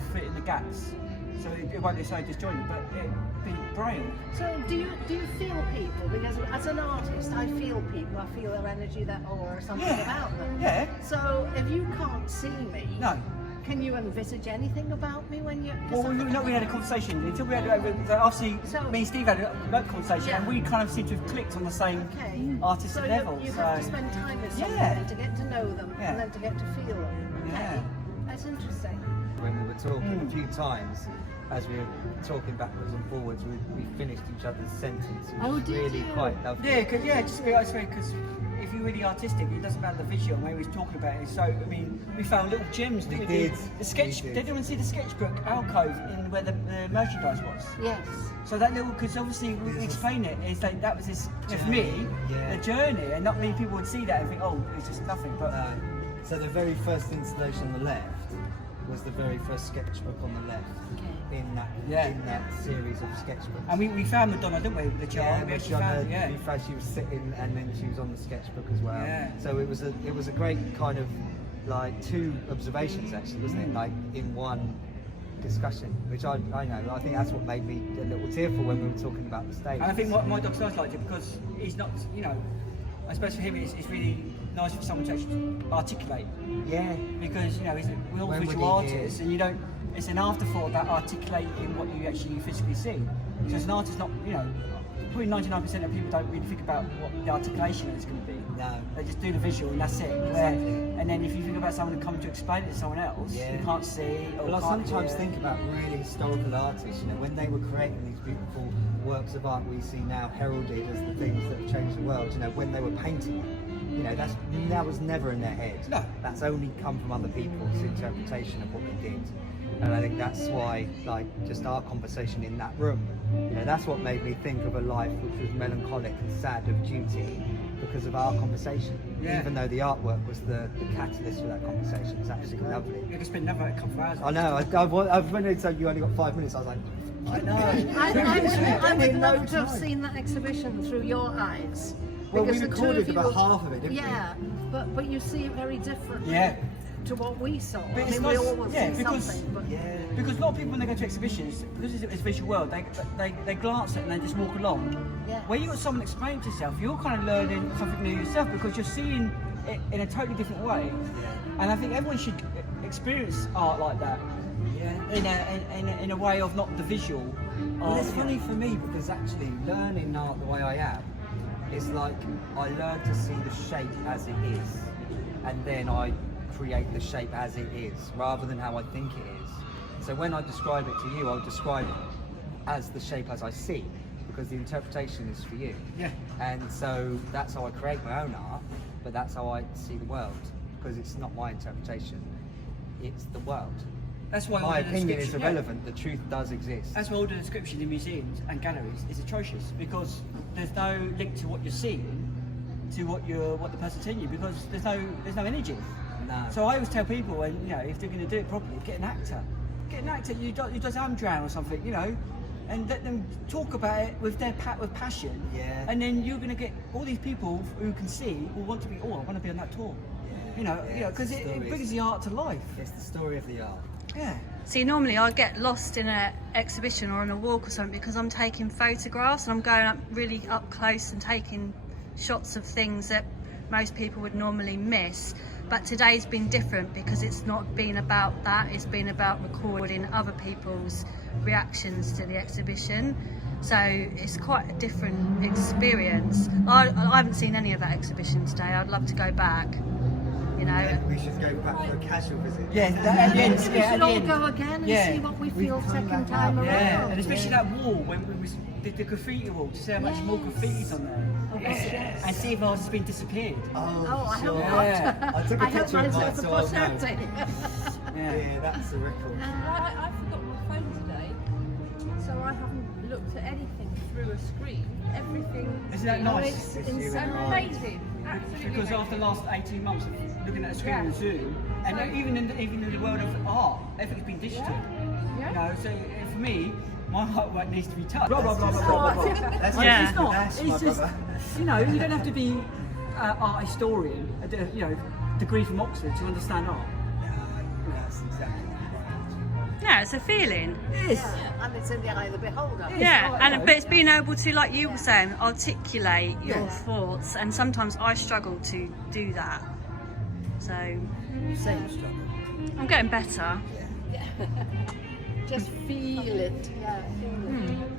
of fit in the gaps. So it won't be so disjointed, but it'd be brilliant. So do you feel people? Because as an artist, I feel people. I feel their energy, that aura, or something about them. Yeah. So if you can't see me, No. can you envisage anything about me when you? Well, we had a conversation until we had. Obviously, So- me and Steve had a conversation, Yeah. and we kind of seem to have clicked on the same artistic so level. You so have to spend time with someone Yeah. and to get to know them, Yeah. and then to get to feel them. Okay. Yeah. That's interesting. When we were talking a few times, as we were talking backwards and forwards, we finished each other's sentence. It was did really you? quite lovely. Yeah, just because if you're really artistic, it doesn't matter the visual. When we was talking about it, so I mean, we found little gems. We didn't did. The sketch. We did. Did anyone see the sketchbook alcove in where the merchandise was? Yes. So that little, because obviously we explain it, is like that was this for me, Yeah. a journey, and not many people would see that and think, oh, it's just nothing. But So the very first installation on the left was the very first sketchbook on the left in that series of sketchbooks. and we found Madonna, didn't we? The child. Yeah, we we actually found, we found she was sitting, and then she was on the sketchbook as well. Yeah. So it was a great kind of like two observations actually, wasn't it? Like in one discussion, which I know. I think that's what made me a little tearful when we were talking about the stage. And I think my dog's nice liked it because he's not, I suppose for him it's really nice for someone to actually articulate. Yeah. Because we're all When would visual he hear? artists, and you don't. It's an afterthought about articulating what you actually physically see. So as an artist, not probably 99% of people don't really think about what the articulation is going to be. No. They just do the visual and that's it. And then if you think about someone coming to explain it to someone else Yeah. who can't see or Well, I can't sometimes hear. think about really historical artists, when they were creating these beautiful works of art we see now heralded as the things that have changed the world, when they were painting it, that was never in their head. No. That's only come from other people's interpretation of what they did. And I think that's why, just our conversation in that room, that's what made me think of a life which was melancholic and sad of duty because of our conversation. Yeah. Even though the artwork was the catalyst for that conversation, it was absolutely lovely. You can spend another couple of hours. I know. When they said you only got 5 minutes, I was like, I know. I would no love to have time. seen that exhibition through your eyes. Well, we Because the two recorded of you about were- half of it, didn't we? Yeah, but you see it very differently Yeah. to what we saw. But I it's mean, we nice- all will yeah, see because- something, but Yeah. Because a lot of people when they go to exhibitions, because it's a visual world, they glance at it and they just walk along. Yeah. Where you got someone explain it to yourself, you're kind of learning something new yourself because you're seeing it in a totally different way. And I think everyone should experience art like that. Yeah. In a way of not the visual. Well, art, it's funny for me because actually learning art the way I am is like I learn to see the shape as it is, and then I create the shape as it is, rather than how I think it is. So when I describe it to you, I'll describe it as the shape as I see, because the interpretation is for you. Yeah. And so that's how I create my own art, but that's how I see the world, because it's not my interpretation, it's the world. That's why all My the opinion is description- yeah. irrelevant, the truth does exist. That's why all the description in museums and galleries is atrocious because there's no link to what you're seeing to what the person's telling you because there's no energy. No. So I always tell people when if they're going to do it properly, get an actor who does Amdram or something, and let them talk about it with with passion. Yeah. And then you're going to get all these people who can see will want to be. Oh, I want to be on that tour. Because it's the it story. brings the art to life. It's the story of the art. Yeah. See, normally I get lost in an exhibition or on a walk or something because I'm taking photographs and I'm going up really up close and taking shots of things that most people would normally miss. But today's been different because it's not been about that, it's been about recording other people's reactions to the exhibition. So it's quite a different experience. I haven't seen any of that exhibition today. I'd love to go back. We should go back for a casual visit. Yeah, at the end. we Yeah, should at the all end. go again and Yeah. see what we We feel come second back time out. around. Yeah, and especially that wall when we did the graffiti wall to see how much more graffiti's on there. Oh, yes. And see if ours has been disappeared. Oh, I hope sure. not. Yeah. I took a I hope picture of mine's mine, there for so I'll know. posterity. Yeah. Yeah, that's a record. I forgot my phone today, so I haven't looked at anything through a screen. Everything. Isn't that nice? It's It's you and your eyes. amazing. Absolutely Because amazing. after the last 18 months of looking at a screen on Zoom, and So- even in the world of art, everything's been digital. Yeah. So for me, my artwork needs to be touched. Blah, blah, blah, blah, blah, blah, blah. That's Yeah. It's not. That's my It's just brother. you don't have to be an art historian, degree from Oxford to understand art. That's exactly right. Yeah, it's a feeling. It is. Yeah, and it's in the eye of the beholder. Yeah, I know. and but it's being able to, like you were saying, articulate your Yeah. thoughts, and sometimes I struggle to do that. So You say you struggle. I'm getting better. Just feel it. Yeah, feel it.